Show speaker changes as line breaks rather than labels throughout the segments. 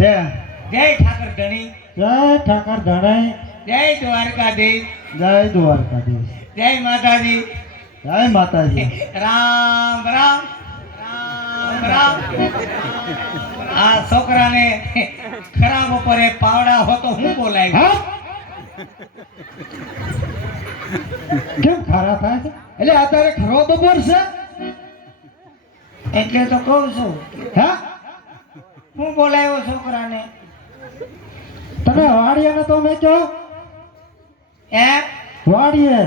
તે
જય ઠાકર ધણી.
જય ઠાકર ધણી.
જય દ્વારકાધીશ.
જય દ્વારકાધીશ.
જય માતાજી.
જય માતાજી.
રામ રામ. રામ રામ. આ છોકરાને ખરાબ ઉપર પાવડા હું બોલાય?
હા? કેમ ખરા થાય છે? એટલે અત્યારે ખરો તો બોલશે.
એટલે તો કહું છું
હા?
હું બોલાયો છોકરાને?
તમે વાડીએ તો મેં કહો
હે
વાડીએ?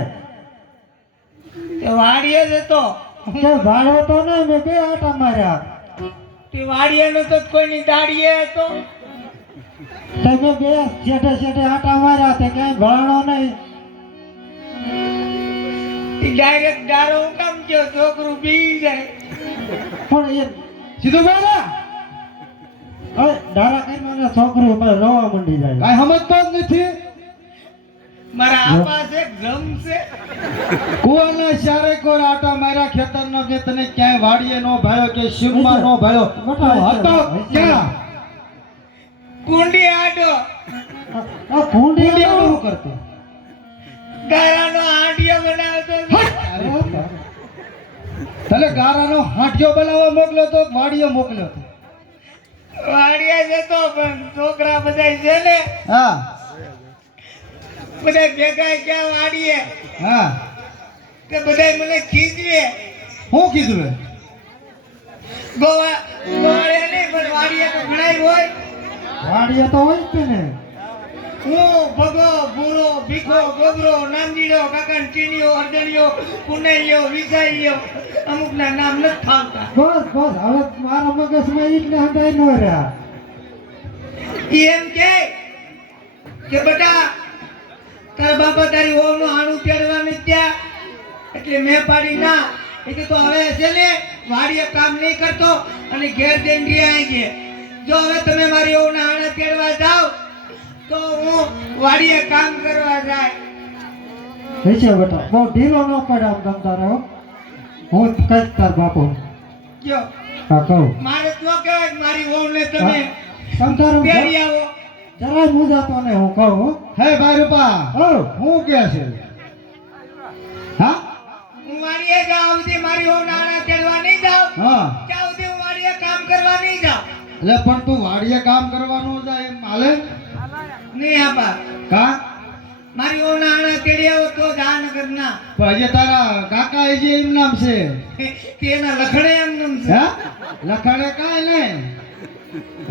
તે વાડીએ જતો
કે ભાડો તો ને મેં બે આટા માર્યા.
તે વાડીએ નતો કોઈની દાડીએ હતો.
તમે બે છેટે છેટે આટા માર્યા તે કઈ ભાડો નહીં.
ડાયરેક્ટ દારો કામ કે છોકરું પી જાય.
પણ એ સીધું બોલા? ડારા કઈ મને છોકરું મને રોવા મંડી જાય. કાંઈ સમજતો જ નથી.
મારા આપા છે જમશે
કુવાના ચારે કોર આટા માર્યા ખેતર નો કે તને ક્યાંય વાડીએ નો ભાયો કે શિવમાં નો ભાયો. હતો ક્યાં?
કુંડી આડો.
આ શું કરતો.
ગારાનો આંડિયો બનાવતો
તને ગારાનો હાંઠિયો બનાવવા મોકલ્યો તો વાડીએ મોકલ્યો તો?
વાડીએ જતો પણ છોકરા બધા છે ને
હા.
બધા ભેગા ક્યાં વાડીએ.
હા.
તે બધા મને
ખીજવે. હું ખીજવે?
ગોવા ગોવાળે નહીં પણ વાડીએ તો ઘણાય હોય.
વાડીએ તો હોય જ ને
હું ભગો ભૂરો ભીખો ગોબરો નાંદીડો કાકણ ચીનીઓ અર્જણીઓ પુનેલીઓ વિસાઈઓ અમુકના નામ નથી ફાવતા.
બસ બસ હવે મારા મગજમાં ઈટને હટાઈ ન રહ્યા.
એમ કે કે બેટા તારા બાપા તારી વહુનું આણું તેડવા નથી ત્યાં એટલે મેં પાડી ના. એ કે તો હવે છે ને વાડીએ કામ નહીં કરતો અને ઘેર રહી આવી ગયે જો હવે તમે મારી વહુના આણા તેડવા જાઓ તો હું વાડીએ કામ કરવા જાય.
છે બેટા બહુ ઢીલો ન પડે આમ તારે હું કઈ તાર બાપુ. હા કહું.
મારે તો કહેવાય કે મારી વહુને તમે
સંતારો તારે
આવો.
જરા હું જાતો ને હું કહું હે. ભાઈ રૂપા ઓ હું કે છે? હા?
હું વાડીએ જાઉં સુધી મારી વહુના આણા તેડવા નહીં જાઉં.
હા.
સુધી હું વાડીએ કામ કરવા નહીં જાઉં.
એટલે પણ તું વાડીએ કામ કરવાનું જાય એમ હાલે?
નહીં આપા.
કા?
મારી ઓના આણા તેડી આવો તો જાનગર ના
પણ તારા કાકા એ જે એમ નામ છે?
કે એના લખણે એમ નામ છે.
લખણે કાય નહીં.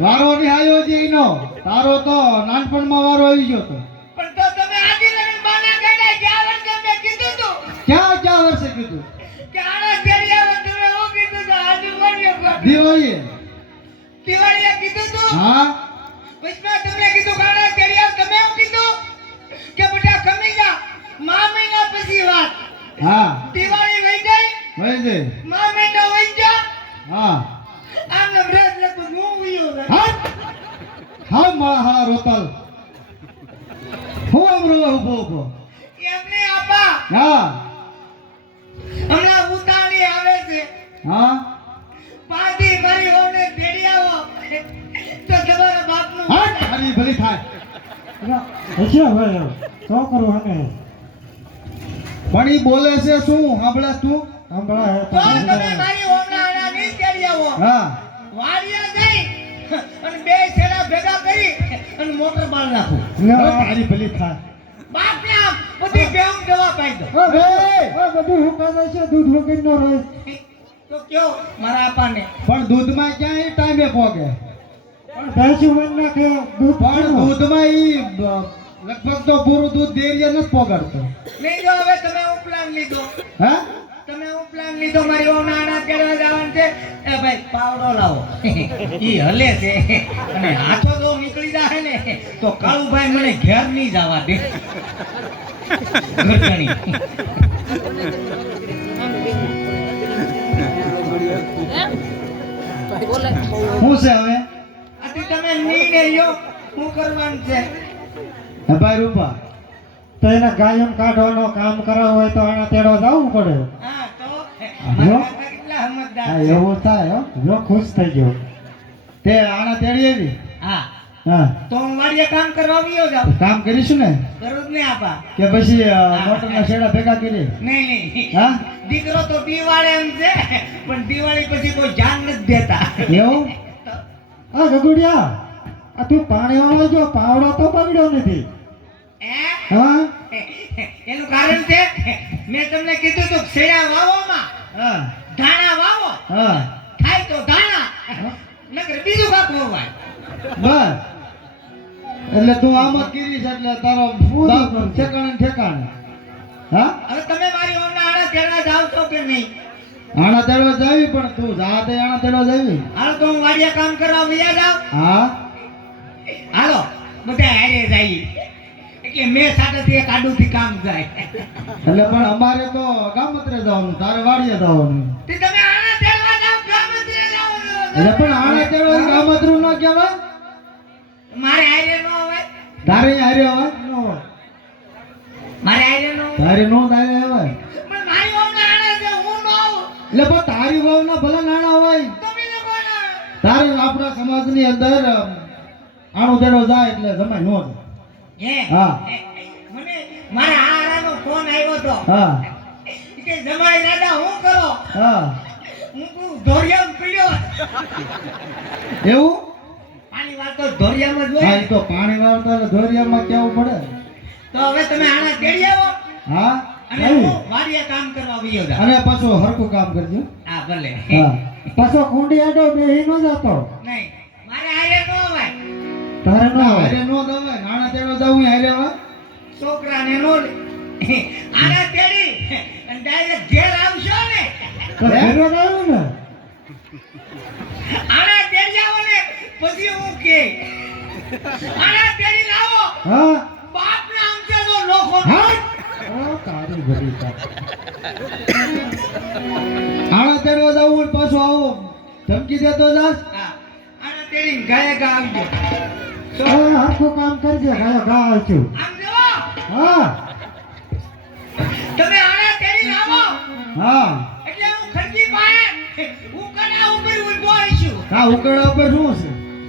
વારો ની આવ્યો જે એનો. તારો તો નાનપણમાં વારો આવી ગયો તો.
પણ તો તમે આજી લગન બાના કાઢ્યા ગયા વર્ષે મેં કીધું તું.
ક્યાં ક્યાં વર્ષે કીધું?
કે આણા તેડી આવો તમે હું કીધું તું? આજુ બન્યો?
દિવાળીએ?
દિવાળીએ કીધું તું?
હા.
વચમાં તમને કીધું કે
છે
મા મહિના વહી ગયા.
હા.
આમને વ્રત લગભગ હું ઉયો
હા? હા મારા હા રોતલ હું આમ ઊભો ઊભો
એમને આપા.
હા.
હમણાં ઉતાવળી આવે છે.
હા?
પાછી મારી વહુને તેડી આવો. તો તમારા બાપનું
હા તારી ભલી થાય. હશે હવે છોકરો અને પણ ઈ બોલે છે શું? સાંભળે તું? સાંભળે
તો તમે મારી વહુના આના નહીં તેડી આવો
હા.
વાડિયા જઈ અને બે છેડા ભેગા કરી અને મોટર બાળ નાખો.
તારી ભલી થાય.
બાપને આમ બધી બેહું દવા પાઈ દો.
બધું હુકાવે છે દૂધ વગર નો રહે.
તો કયો મારા આપાને?
પણ દૂધમાં ક્યાંય ટાઈમે પોગે ભેંસું વન નાખે દૂધ પણ દૂધમાં ઈ લગભગ તો પૂરું દૂધ દેરિયા નથી પોગાડતો.
નહીં જો હવે તમે ઉપલાન લીધો.
હા?
તમે હું પ્લાન લીધો? મારી વહુના આના કેળવા જવાનું છે. એ ભાઈ પાવડો લાવો. ઈ હલે છે. અને હાથો જો નીકળી જાય ને તો કાળુભાઈ મને ઘેર નહીં જવા દે. ઘરધણી.
હું છે હવે?
આથી તમે નિર્ણય યો શું કરવાનું છે?
ભાઈ રૂપા તો એને ગાયન કાઢવાનો કામ કરાવવું હોય તો આના તેડવા જવું પડે. એવું થાય જો ખુશ થઈ ગયો. તે આના તેડીએ બી
હા.
હા.
તો હું વાડીએ કામ કરવા આવ્યો જાઉં.
કામ કરીશું ને?
કરું નહીં આપા.
કે પછી મોટરના શેડા ભેગા કરી
નહીં નહીં.
હા?
દીકરો તો દિવાળે એમ છે પણ દિવાળી પછી કોઈ જાન નથી દેતા.
એવું? આ ગગુડિયા આ તું પાણી વાળો જો પાવડો તો બગડ્યો નથી.
હે?
હા?
એનું કારણ છે મેં તમને કીધું તું શેડા વાવોમાં
હા.
ધાણા વાવો.
હા.
થાય તો ધાણા. નકર બીજું કાક વવાય
બસ. એટલે તું આમ જ કીધીશ એટલે તારો ઠેકાણે ને ઠેકાણે. હા?
હવે તમે મારી ઓમના આણા તેડા જાવ છો કે નહીં?
આણા તેડવા જાવી પણ તું જાતે આણા તેડવા જાવી
હાલ તો હું વાડિયા કામ કરવા વયા જાવ
હા?
હાલો બધા હારે જાય એટલે મેં સાથેથી એક આડુથી કામ જાય.
એટલે પણ અમારે તો ગામત્રે જવાનું તારે વાડીએ જવાનું.
તે તમે આડા તેડવા જાવ ગામત્રે જવાનું.
એટલે પણ આણા તેડવા ગામત્રું ન કહેવાય?
મારે હારે ન હોય.
તારે હારે હોય? ન હોય.
મારે હારે ન
તારે નો તારે હવે
પણ મારી ઓમના આડા છે હું ન આવું.
એટલે પણ તારી વાવના ભલે નાણા હોય.
તમે લોકો
તારે આપણા સમાજની અંદર આણું તેડો જાય એટલે જમાય નો જાય.
હે?
હા.
મને મારા હારાનો ફોન આવ્યો તો.
હા.
કે જમાઈ દાદા હું કરો?
હા.
હું કહું ધોરિયામાં પીડ્યો.
એવું?
પાણી વાળતો ધોરિયામાં જ હોય.
એ તો પાણી વાળતા ધોરિયામાં કેવું પડે?
તો હવે તમે આના તેડી આવો?
હા?
અને. હું વાડીએ કામ કરવા વયો જાઉં
અને પાછું હરખું કામ કરજો.
હા ભલે.
હા. પાછો કુંડી આડો બે ન જતો
નહીં.
તારે ન હારે નો દવાય નાણા તેડો જવું હારે હવે
છોકરાને નો આના તેડી. અને ડાયરેક્ટ ઘેર આવશો ને.
તો ઘરે ને.
આના તેડી આવો ને. પછી હું કે આના તેડી લાવો.
હા.
બાપ ને આમ છે તો લોખો
હા. તારી ભરી આણા જવું હોય આવો. ધમકી દેતો જાસ
હા. આના તેડી ગાય ગા આવજો
હવે હરખું કામ કરજે ગાયો ગા આવશું હા.
તમે આના તેડી આવો
હા.
એટલે હું ખરજી પાએ હું કડા ઉપર ઊભો રહીશું
કા ઉકડા ઉપર શું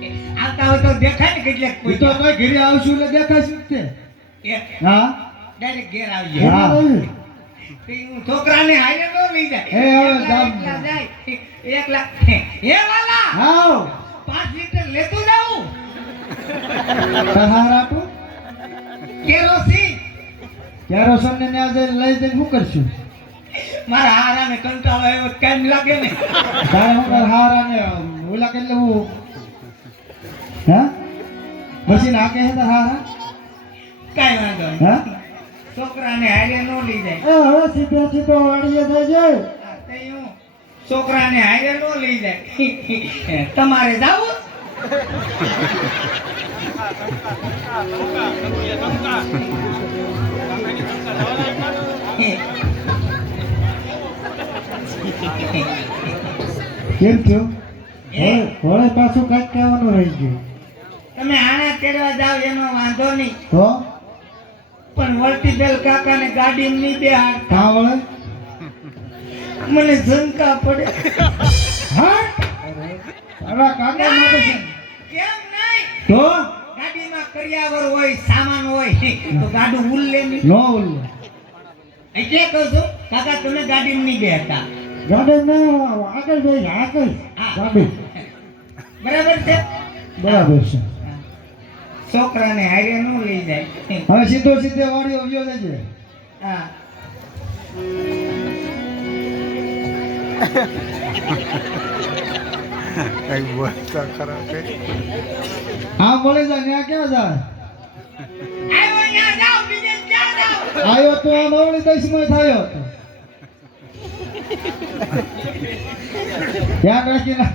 છે
આવતા હોય તો દેખાય ને
કેટલે
કોઈ.
તો કોઈ ઘરે આવશું એટલે દેખાય છે તે. હા.
ડાયરેક્ટ ઘેર આવજે.
હા.
તે હું છોકરાને ન લઈ જાય.
એ
જાય. એકલા. હે વાલા.
હાવ
પાંચ લીટર લેતું જાઉં.
તહાર આપો
કેરોસીન?
કેરોસન ને આજે લઈ જઈને શું કરશું?
મારા હારાને કંટાળો આવ્યો કેમ લાગે ને
તારે હું કર હારા ને ઓલા કેટલે હું? હા? પછી નાખે છે તાર હારા?
કાંઈ વાંધો
હા?
છોકરાને હારે નો લઈ જાય.
એ હવે સીધો સીધો વાડીએ થઈ જાય.
છોકરાને હારે નો લઈ જાય. તમારે જાવું?
કેમ છો? હવે પાછું કંઈક કહેવાનું રહી ગયું.
તમે આણા તેડવા જાવ એનો વાંધો નહીં.
તો?
પણ વળતી બેલ કાકાને ગાડી નહીં બે હાથ
કાં વળે?
મને ઝંકા પડે.
હા કાકા માટે.
કેમ નહીં?
તો?
ગાડીમાં કરિયાવર હોય સામાન હોય તો ગાડું ઉલ્લે નહીં?
નો ઉલ્લે
એટલે કહું છું કાકા તમે ગાડીમાં નહીં બેસતા
ગાડી ના આગળ જઈ આગળ. ગાડી.
બરાબર છે?
બરાબર છે.
છોકરાને હારે ન લઈ જાય.
હવે સીધો સીધે વાડીઓ વ્યો જજે.
હા.
કઈ બોલતા ખરા કઈ
હા મળી જાય? ત્યાં ક્યાં જાય
આવ્યો
તો આ નવળી દસમાં થયો હતો. ધ્યાન રાખીને.